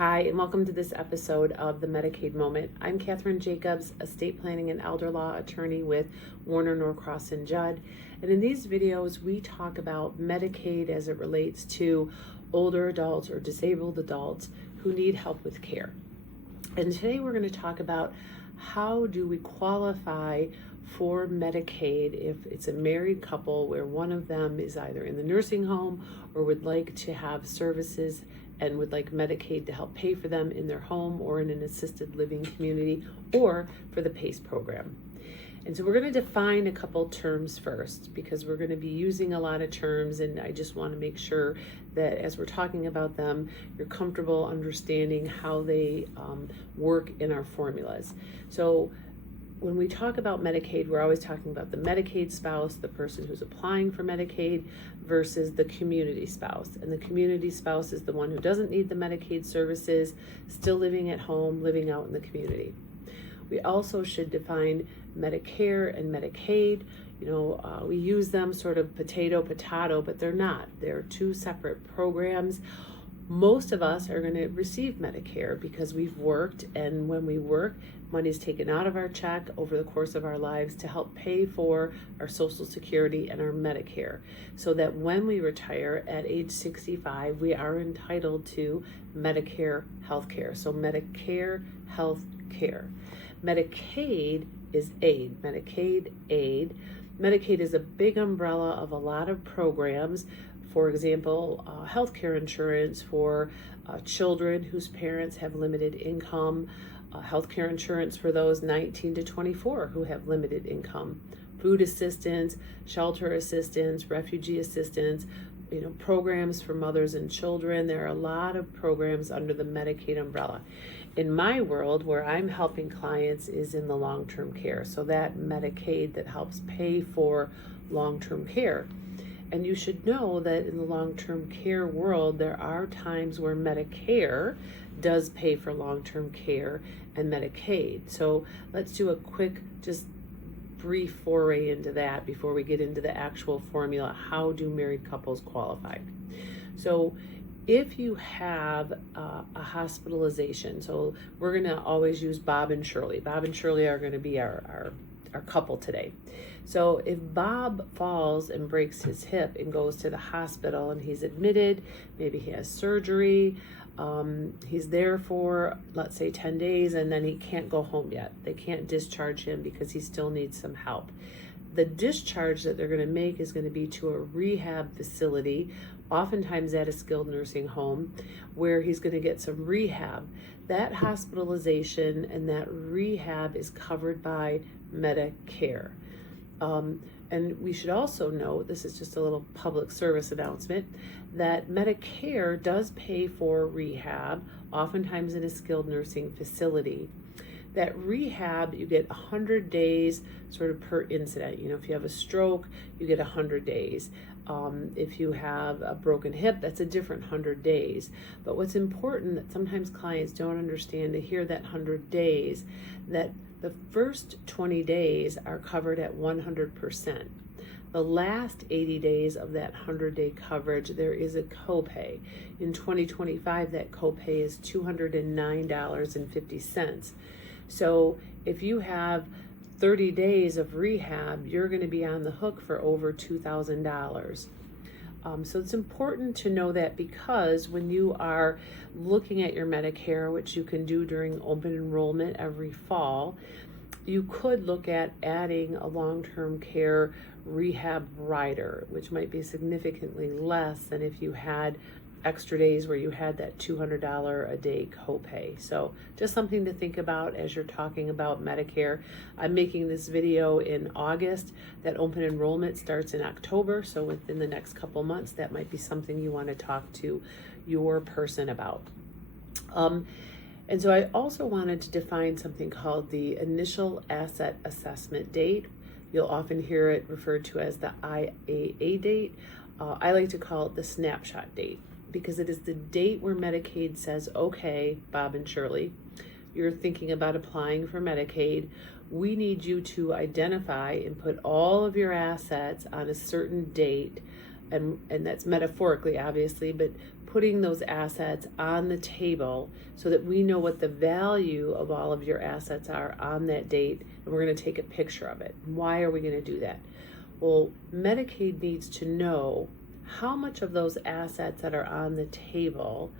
Hi, and welcome to this episode of the Medicaid Moment. I'm Catherine Jacobs, estate planning and elder law attorney with Warner Norcross and Judd. And in these videos, we talk about Medicaid as it relates to older adults or disabled adults who need help with care. And today we're going to talk about how do we qualify for Medicaid if it's a married couple where one of them is either in the nursing home or would like to have services and would like Medicaid to help pay for them in their home or in an assisted living community or for the PACE program. And so we're going to define a couple terms first because we're going to be using a lot of terms, and I just want to make sure that as we're talking about them, you're comfortable understanding how they work in our formulas. So when we talk about Medicaid, we're always talking about the Medicaid spouse, the person who's applying for Medicaid, versus the community spouse. And the community spouse is the one who doesn't need the Medicaid services, still living at home, living out in the community. We also should define Medicare and Medicaid. We use them sort of potato, but they're not. They're two separate programs. Most of us are going to receive Medicare because we've worked, and when we work, money is taken out of our check over the course of our lives to help pay for our Social Security and our Medicare, so that when we retire at age 65, we are entitled to Medicare health care. So Medicare health care. Medicaid is aid, Medicaid aid. Medicaid is a big umbrella of a lot of programs. For example, healthcare insurance for children whose parents have limited income, healthcare insurance for those 19 to 24 who have limited income, food assistance, shelter assistance, refugee assistance, programs for mothers and children. There are a lot of programs under the Medicaid umbrella. In my world, where I'm helping clients is in the long-term care. So that Medicaid that helps pay for long-term care. And you should know that in the long-term care world, there are times where Medicare does pay for long-term care and Medicaid. So let's do a quick, just brief foray into that before we get into the actual formula. How do married couples qualify? So if you have a hospitalization, so we're going to always use Bob and Shirley. Bob and Shirley are going to be our couple today. So if Bob falls and breaks his hip and goes to the hospital and he's admitted, maybe he has surgery, he's there for, let's say, 10 days, and then he can't go home yet. They can't discharge him because he still needs some help. The discharge that they're going to make is going to be to a rehab facility, oftentimes at a skilled nursing home, where he's going to get some rehab. That hospitalization and that rehab is covered by Medicare. And we should also note, this is just a little public service announcement, that Medicare does pay for rehab, oftentimes in a skilled nursing facility. That rehab, you get 100 days sort of per incident. If you have a stroke, you get 100 days. If you have a broken hip, that's a different 100 days. But what's important that sometimes clients don't understand, to hear that 100 days, that the first 20 days are covered at 100%. The last 80 days of that 100-day coverage, there is a copay. In 2025, that copay is $209.50. So if you have 30 days of rehab, you're going to be on the hook for over $2,000. So it's important to know that, because when you are looking at your Medicare, which you can do during open enrollment every fall, you could look at adding a long-term care rehab rider, which might be significantly less than if you had extra days where you had that $200 a day copay. So just something to think about as you're talking about Medicare. I'm making this video in August. That open enrollment starts in October, so within the next couple months, that might be something you want to talk to your person about. And so I also wanted to define something called the initial asset assessment date. You'll often hear it referred to as the IAA date. I like to call it the snapshot date, because it is the date where Medicaid says, okay, Bob and Shirley, you're thinking about applying for Medicaid. We need you to identify and put all of your assets on a certain date, and that's metaphorically, obviously, but putting those assets on the table so that we know what the value of all of your assets are on that date, and we're going to take a picture of it. Why are we going to do that? Well, Medicaid needs to know how much of those assets that are on the table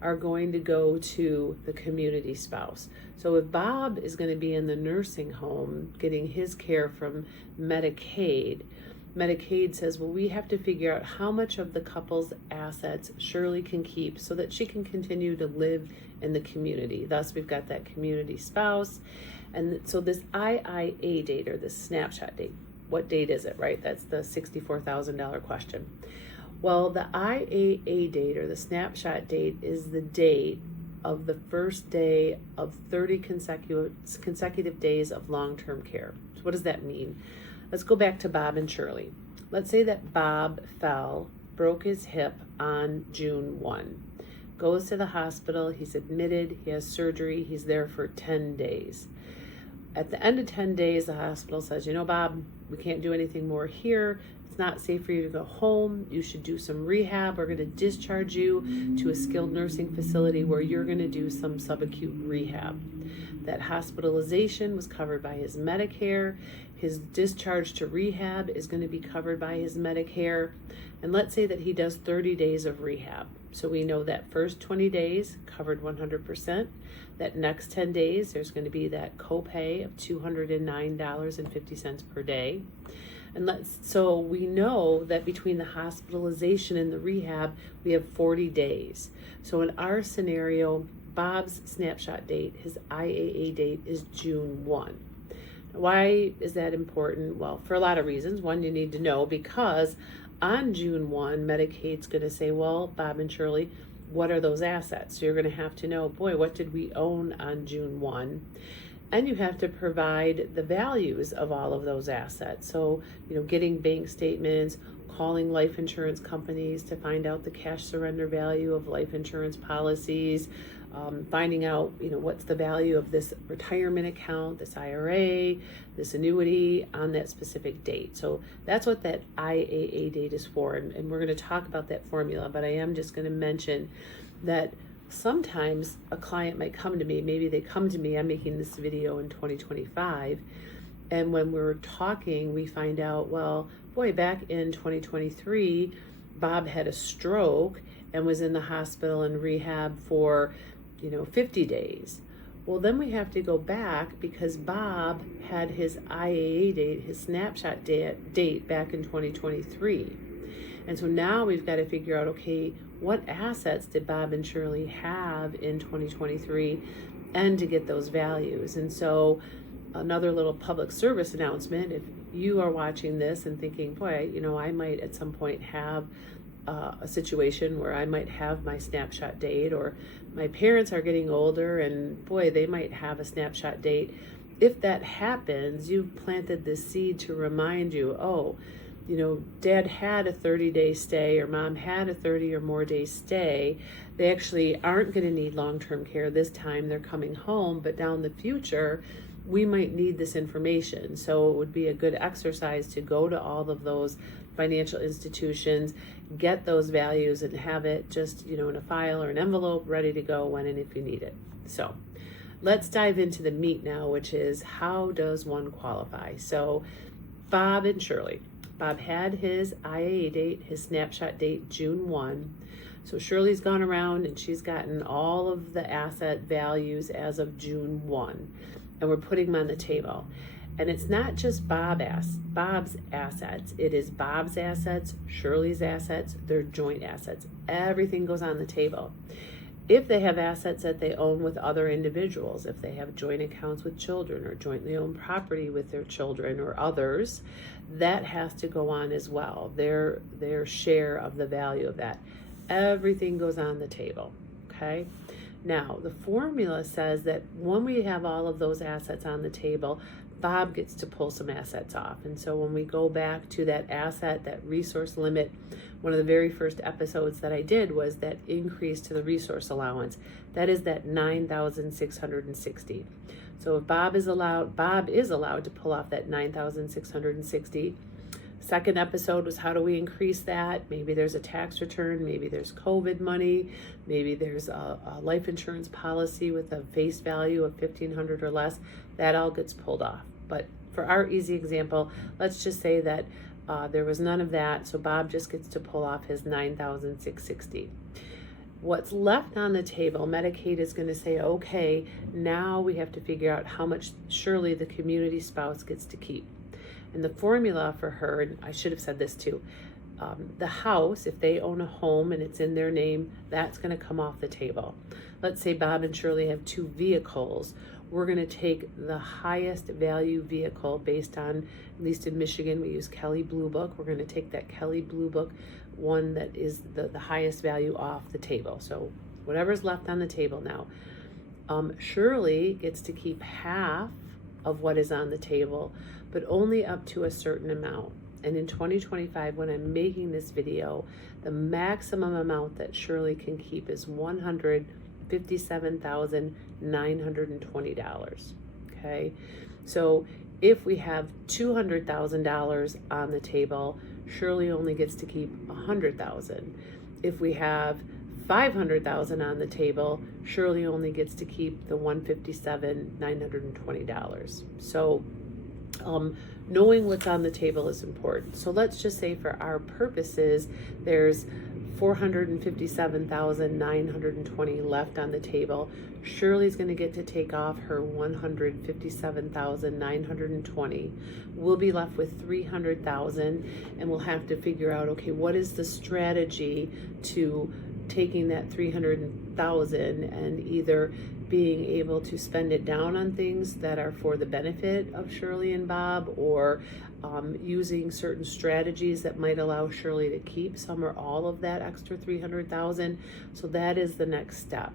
are going to go to the community spouse. So if Bob is going to be in the nursing home getting his care from Medicaid, Medicaid says, well, we have to figure out how much of the couple's assets Shirley can keep so that she can continue to live in the community. Thus, we've got that community spouse. And so this IIA date, or this snapshot date, what date is it, right? That's the $64,000 question. Well, the IAA date, or the snapshot date, is the date of the first day of 30 consecutive days of long-term care. So what does that mean? Let's go back to Bob and Shirley. Let's say that Bob broke his hip on June 1. Goes to the hospital, he's admitted, he has surgery, he's there for 10 days. At the end of 10 days, the hospital says, you know, Bob, we can't do anything more here. It's not safe for you to go home. You should do some rehab. We're going to discharge you to a skilled nursing facility where you're going to do some subacute rehab. That hospitalization was covered by his Medicare. His discharge to rehab is going to be covered by his Medicare. And let's say that he does 30 days of rehab. So we know that first 20 days covered 100%. That next 10 days, there's going to be that copay of $209.50 per day. And so we know that between the hospitalization and the rehab, we have 40 days. So in our scenario, Bob's snapshot date, his IAA date, is June 1. Why is that important? Well, for a lot of reasons. One, you need to know because on June 1, Medicaid's going to say, well, Bob and Shirley, what are those assets? So you're going to have to know, boy, what did we own on June 1? And you have to provide the values of all of those assets. So, getting bank statements, calling life insurance companies to find out the cash surrender value of life insurance policies, finding out, what's the value of this retirement account, this IRA, this annuity on that specific date. So that's what that IAA date is for. And we're going to talk about that formula, but I am just going to mention that sometimes a client might come to me, maybe they come to me, I'm making this video in 2025, and when we're talking, we find out, well, boy, back in 2023, Bob had a stroke and was in the hospital and rehab for 50 days. Well, then we have to go back because Bob had his IAA date, his snapshot date back in 2023. And so now we've got to figure out, okay, what assets did Bob and Shirley have in 2023 and to get those values. And so another little public service announcement, if you are watching this and thinking, boy, I might at some point have a situation where I might have my snapshot date, or my parents are getting older and boy, they might have a snapshot date. If that happens, you've planted this seed to remind you, Dad had a 30-day stay or Mom had a 30 or more day stay. They actually aren't going to need long-term care this time. They're coming home, but down the future, we might need this information. So it would be a good exercise to go to all of those financial institutions, get those values and have it just, in a file or an envelope ready to go when and if you need it. So let's dive into the meat now, which is how does one qualify? So Bob and Shirley. Bob had his IAA date, his snapshot date, June 1. So Shirley's gone around and she's gotten all of the asset values as of June 1. And we're putting them on the table. And it's not just Bob's assets. It is Bob's assets, Shirley's assets, their joint assets. Everything goes on the table. If they have assets that they own with other individuals, if they have joint accounts with children or jointly owned property with their children or others, that has to go on as well, their share of the value of that. Everything goes on the table, okay? Now, the formula says that when we have all of those assets on the table, Bob gets to pull some assets off. And so when we go back to that asset, that resource limit, one of the very first episodes that I did was that increase to the resource allowance. That is that $9,660. So if Bob is allowed to pull off that $9,660, Second episode was how do we increase that? Maybe there's a tax return, maybe there's COVID money, maybe there's a life insurance policy with a face value of $1,500 or less. That all gets pulled off. But for our easy example, let's just say that there was none of that, so Bob just gets to pull off his $9,660. What's left on the table, Medicaid is going to say, okay, now we have to figure out how much Shirley, the community spouse, gets to keep. And the formula for her, and I should have said this too, the house, if they own a home and it's in their name, that's going to come off the table. Let's say Bob and Shirley have 2 vehicles. We're going to take the highest value vehicle based on, at least in Michigan, we use Kelley Blue Book. We're going to take that Kelley Blue Book one that is the highest value off the table. So whatever's left on the table now. Shirley gets to keep half of what is on the table, but only up to a certain amount. And in 2025, when I'm making this video, the maximum amount that Shirley can keep is $157,920. Okay, so if we have $200,000 on the table, Shirley only gets to keep $100,000. If we have $500,000 on the table, Shirley only gets to keep the $157,920. So knowing what's on the table is important. So let's just say for our purposes, there's $457,920 left on the table. Shirley's going to get to take off her $157,920. We'll be left with $300,000, and we'll have to figure out, okay, what is the strategy to taking that $300,000 and either being able to spend it down on things that are for the benefit of Shirley and Bob, or using certain strategies that might allow Shirley to keep some or all of that extra $300,000. So that is the next step.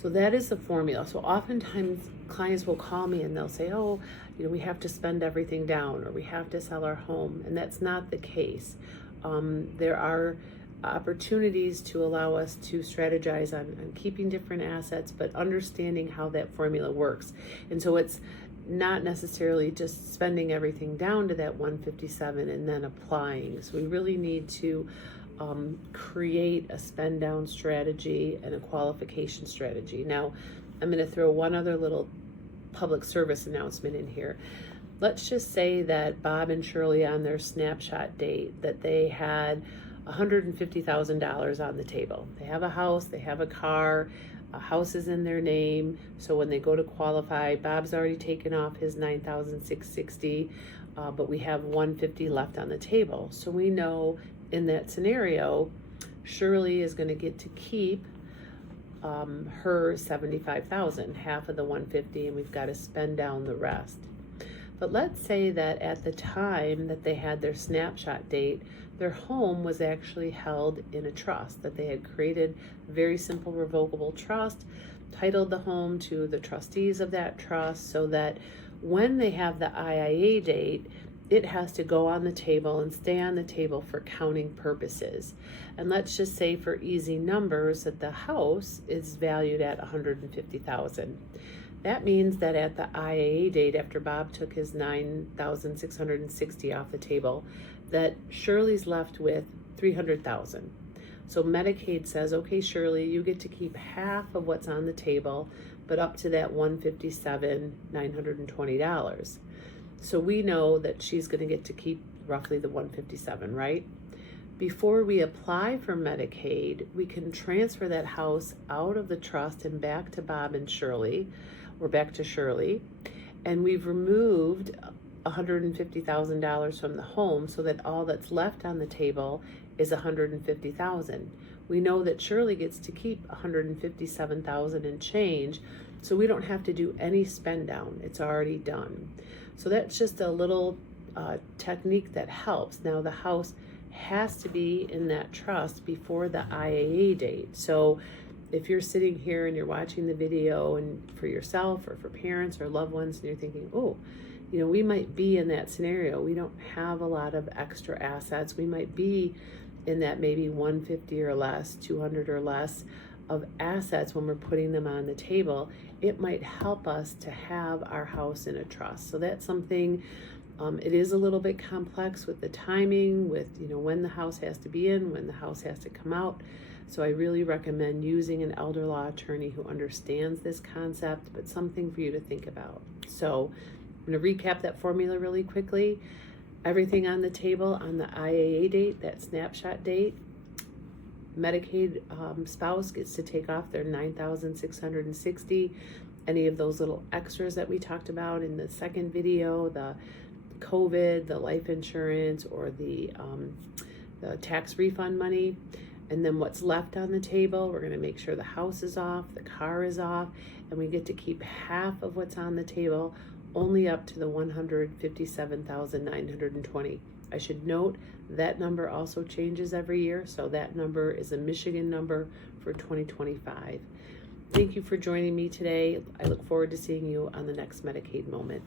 So that is the formula. So oftentimes clients will call me and they'll say, oh, we have to spend everything down, or we have to sell our home. And that's not the case. There are opportunities to allow us to strategize on keeping different assets, but understanding how that formula works. And so it's not necessarily just spending everything down to that 157 and then applying. So we really need to create a spend down strategy and a qualification strategy. Now, I'm going to throw one other little public service announcement in here. Let's just say that Bob and Shirley, on their snapshot date, that they had $150,000 on the table. They have a house, they have a car, a house is in their name. So when they go to qualify, Bob's already taken off his $9,660, but we have $150 left on the table. So we know in that scenario, Shirley is going to get to keep her $75,000, half of the $150, and we've got to spend down the rest. But let's say that at the time that they had their snapshot date, their home was actually held in a trust, that they had created a very simple revocable trust, titled the home to the trustees of that trust, so that when they have the IIA date, it has to go on the table and stay on the table for counting purposes. And let's just say, for easy numbers, that the house is valued at $150,000. That means that at the IAA date, after Bob took his $9,660 off the table, that Shirley's left with $300,000. So Medicaid says, okay, Shirley, you get to keep half of what's on the table, but up to that $157,920. So we know that she's going to get to keep roughly the $157,000, right? Before we apply for Medicaid, we can transfer that house out of the trust and back to Bob and Shirley, or back to Shirley, and we've removed $150,000 from the home, so that all that's left on the table is $150,000. We know that Shirley gets to keep $157,000 and change, so we don't have to do any spend down. It's already done. So that's just a little technique that helps. Now the house has to be in that trust before the IAA date. So if you're sitting here and you're watching the video, and for yourself or for parents or loved ones, and you're thinking, oh, we might be in that scenario. We don't have a lot of extra assets. We might be in that maybe 150 or less, 200 or less of assets when we're putting them on the table. It might help us to have our house in a trust. So that's something It is a little bit complex with the timing, with when the house has to be in, when the house has to come out. So I really recommend using an elder law attorney who understands this concept, but something for you to think about. So I'm going to recap that formula really quickly. Everything on the table on the IAA date, that snapshot date, Medicaid spouse gets to take off their $9,660. Any of those little extras that we talked about in the second video, the COVID, the life insurance, or the tax refund money. And then what's left on the table, we're going to make sure the house is off, the car is off, and we get to keep half of what's on the table, only up to the $157,920. I should note that number also changes every year, so that number is a Michigan number for 2025. Thank you for joining me today. I look forward to seeing you on the next Medicaid Moment.